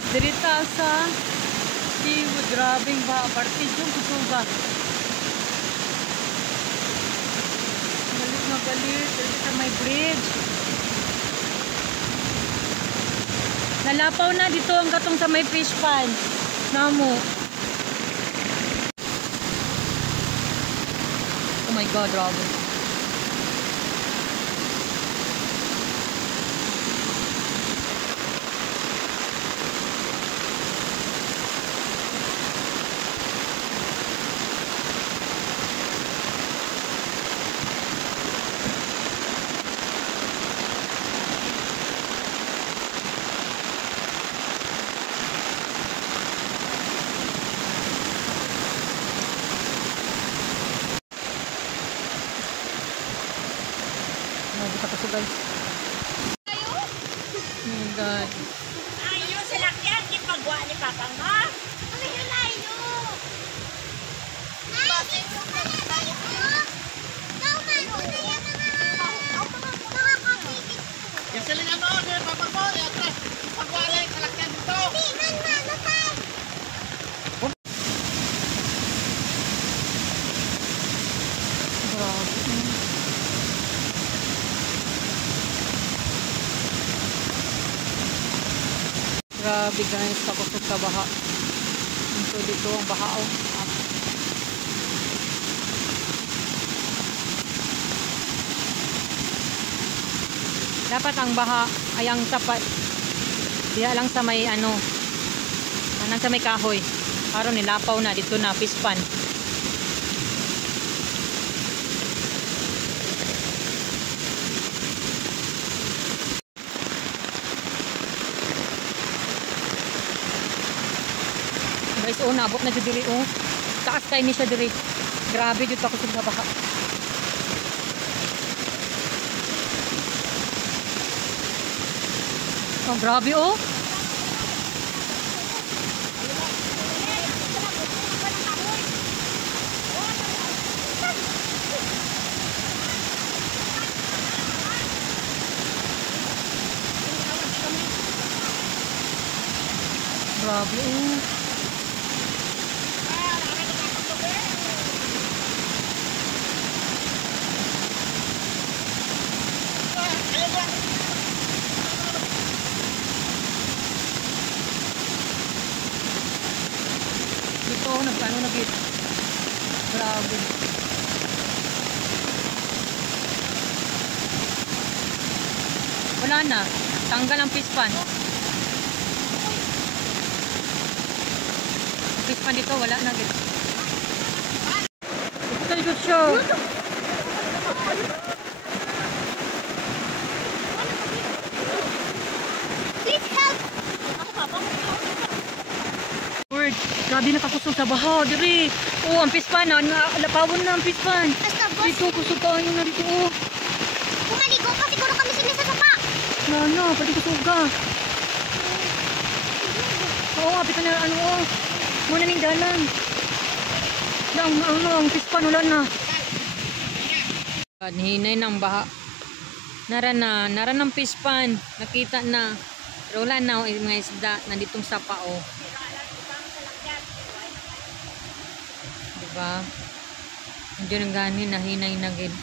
guys, dirita sa seafood. Grabing ba, party yung kusuga. Galit na galit, dirita sa may bridge. Nalapaw na dito ang katong sa may fish pan. Namo. Oh my God, Robin. Kita kasi guys. Oh God. Ayo salakyan di pagwa ni Papa mo. Ano yun ayo? Bakit yung tayo? Daw man ko na yan mga kapitid. Yung silingan mo, Papa mo, atras. Pagwa rin, salakyan dito. Hindi, man, matay. Grabe guys, takot sa baha. Dito ang baha. Dapat ang baha ay ang tapat. Diya lang sa may ano. Anang sa may kahoy. Karon nilapaw na dito na pispan. Guys, oh, nabot na dyan diri, oh. Taas kayo ni siya diri. Grabe, dito ako sa baha. Oh, grabe, oh. Grabe, oh. Ito, nagkano na git. Grabe. Wala na. Tanggal ang pispan. Ang pispan dito, wala na git. Ito yung show. Grabe nakakusog sa baha, diri. Oh, ang pispan na, lapawon na ang pispan. Dito, kusog tayo na dito, oh. Kumaligo pa siguro kami sa sapa. No, pati kusog ka. Oo, kapit na, ano, oh. Muna ning dalan. Ang pispan, wala na. Hinay ng baha. Nara ng pispan. Nakita na. Pero wala na, mga isda, nanditong sapa, oh. Diba? Hindi nang gani na hinay na gid.